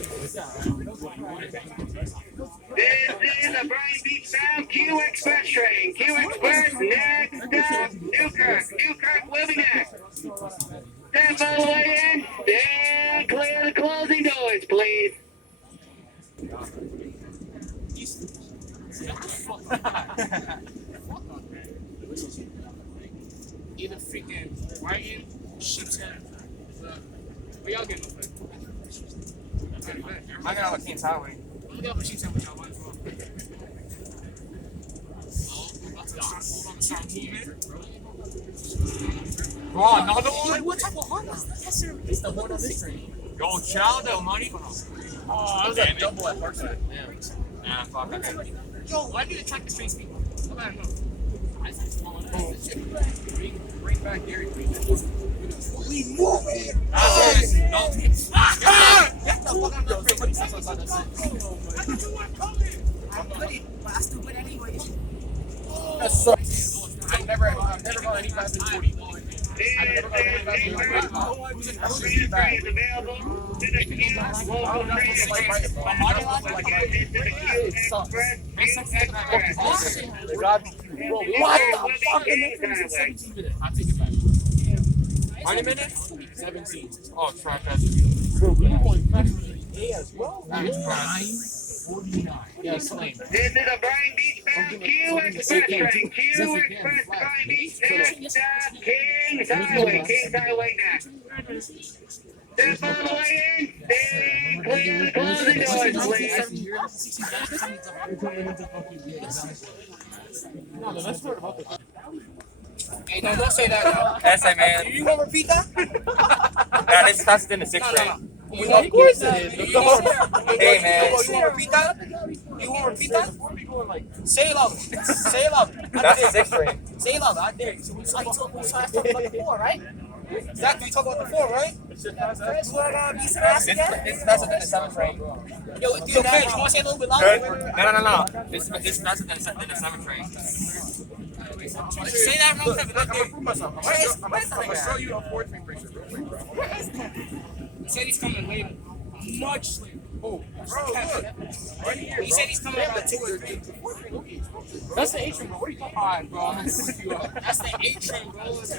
This is a Brighton Beach bound Q Express train. Q Express, next stop, Newkirk. Newkirk will be next. Step all the way in. Stand clear the closing doors, please. Either freaking Brighton, Sheepton, where y'all getting over? I got on Kings Highway. I'm gonna get up Sheepton with y'all one as well. About to start moving. Bro, another one? Wait, what type of horn was that? It's the horn on this train. Yo, child, that money. Oh, I was like double at Parkside. Nah, fuck that. Yo, why do you track the train speed? How about no? Bring back Gary, please. We moving! No. Get the fuck out of the train. I couldn't, but I still went anyway. That's so. I've never gone any faster than 40. I've never gone any faster than 40. Is available to the Q local train express. What the fuck? I'll take it back. 20 minutes? 17. Oh, track that. Yes, lane. This is a Brighton Beach bound Q Express train. Q Express Brighton Beach. Next stop, Kings Highway. Kings Highway next. Step all the way in. Stand clear the closing doors, please. Hey, no, don't say that now. That's it, man. You want to repeat that? Nah, this is faster than the 6th grade. Well, of course it is. Hey, man. You want to repeat that? You want to repeat that? Say it loud. Say it loud. That's the 6th grade. Say it loud. I dare you. So we talk about the 4, right? Exactly. We talk about the 4, right? You want to be fast again? This is faster than the 7th grade. Yo, okay, you want to say it a little bit louder? No. This is faster than the 7th grade. Say that real quick. I'm gonna prove myself. I'm gonna show you a 4-train picture real quick, bro. He said he's coming later. Much later. Oh, bro, look. Right here, He said he's coming around 2 or 3. That's the 8 train, bro. What are you talking about? Alright, bro. I'm gonna pick you up. That's the 8 train, bro. Look, they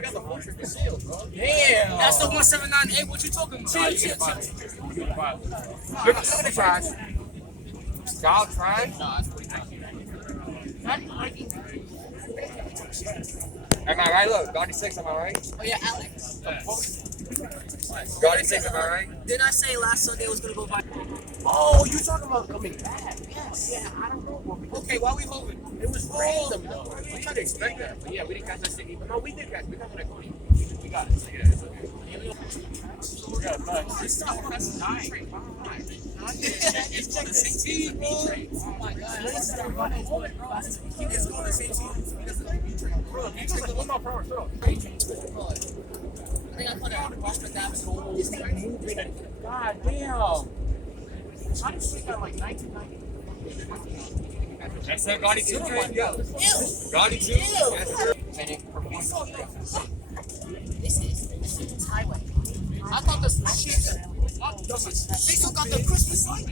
got the 4-train for sale, bro. Damn. That's the 179A. What you talking about? Look at the trash. Y'all trash? Am I right? Look, Guardy 6, am I right? Oh yeah, Alex. Guardy 6, am I right? Didn't I say last Sunday I was gonna go by? Oh, you talking about coming back? Yes. Yeah, I don't know. Okay, why we holding? It was random, though. We tried to expect that. But yeah, we didn't catch that city. No, we did catch. We got that Cody. We got it. So yeah, it's okay. We got it back. That's 9. It's going the same team, bro. Oh my god. It's going the same team because of the B train. Bro, you just like 1 mile per hour. Shut up. I think I put it on the Washington Avenue. It's like moving and god damn. How did you think that like 1990? That's that Guardy 2 train? Yeah. Guardy 2? This is highway. I thought this was they still got the Christmas light.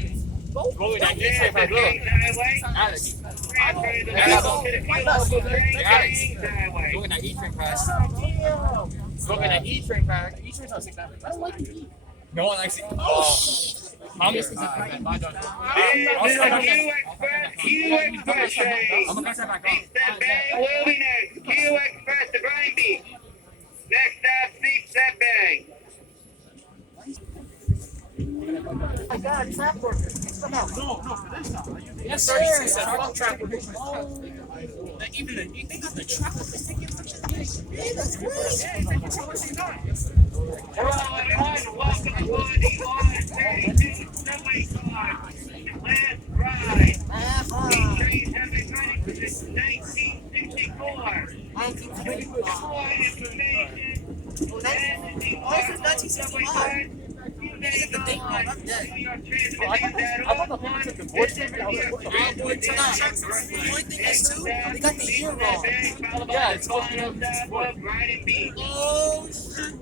Going that This is train back Kings up. Highway. Alex. Transfer the vehicle to the Q local train. Alex. Kings Highway. Going that E-train pass. Going that E-train pass. E-train's on 6th Avenue. I don't like E. No one likes it. I'm just bye done. This is a Q Express train. I'm gonna pass that back Deep up. Step Bay will be next. Q Express to Brighton Beach. Next stop, Deep Step Bay. I got a trap worker. Come out. No, for this time. Yes, sir. He said, fuck trap. Even they got the trap with the ticket. Yeah, that's great. Hello, everyone. Welcome aboard the R32 subway car. Last ride. These trains have been running since 1964. For information, and the subway cars. Is it the date? I'm dead. I thought the people took the voice of it. I was like, what the fuck? The only thing is too, they got the year wrong. Yeah, it's supposed to be Brighton Beach. Oh, shit.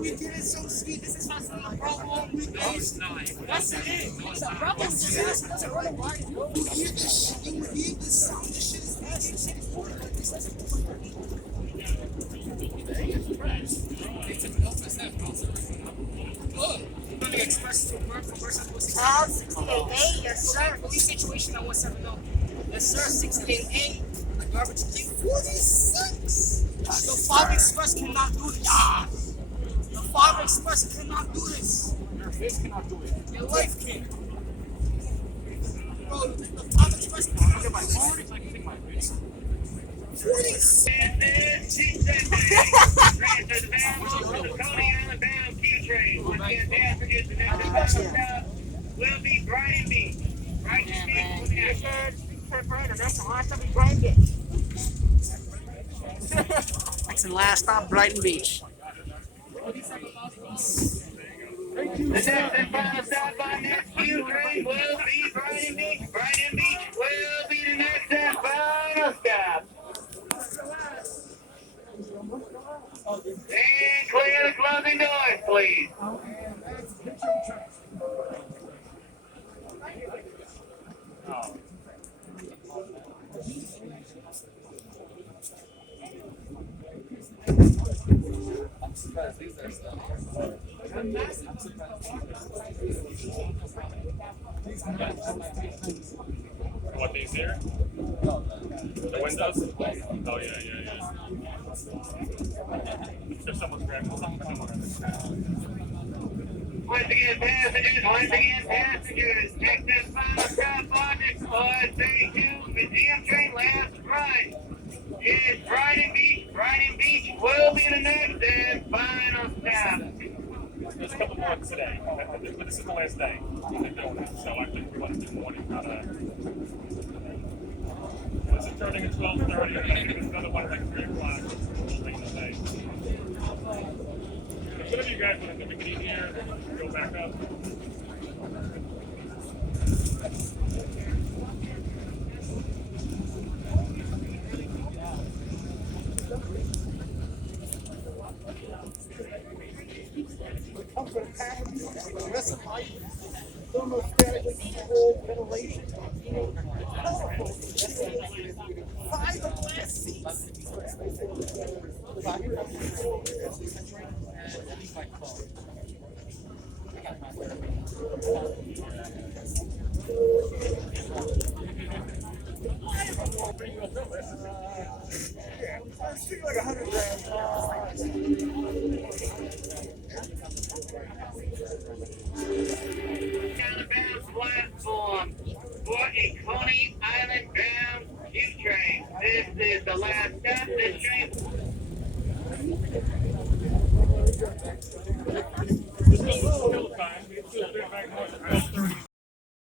we did it so sweet. This is not something bro all weekdays. That's it. It's a rebel. Just ask us to run a wide. You hear this shit. You hear this sound. This shit is fast. This shit is boring. Like this. Call 68A, yes sir. Police situation at 170. Yes sir, 68A. Garbage can 46. The 5 Express cannot do this. The 5 Express cannot do this. Your face cannot do it. Your life can. Bro, the 5 Express cannot do this. 46. Will be Brighton Beach. Brighton Beach. Next and last stop, Brighton Beach. The next and final stop on this Q train will be Brighton Beach. Brighton Beach will be the next and final stop. And clear the closing doors, please. What, these here? The windows? Oh, yeah. If someone's grabbing something, Once again, passengers, next and final stop on this R32 Museum train last run is Brighton Beach. Brighton Beach will be the next and final stop. there's a couple more today, but this is the last day. So I think we want to do morning. This is turning at 12:30. There's another one like 3 o'clock. Today. If one of you guys want to make it easier, go back up. Thermostatically controlled ventilation. 5 glass seats. Like $100,000. Downbound platform for a Coney Island bound Q train. This is the last stop. This train.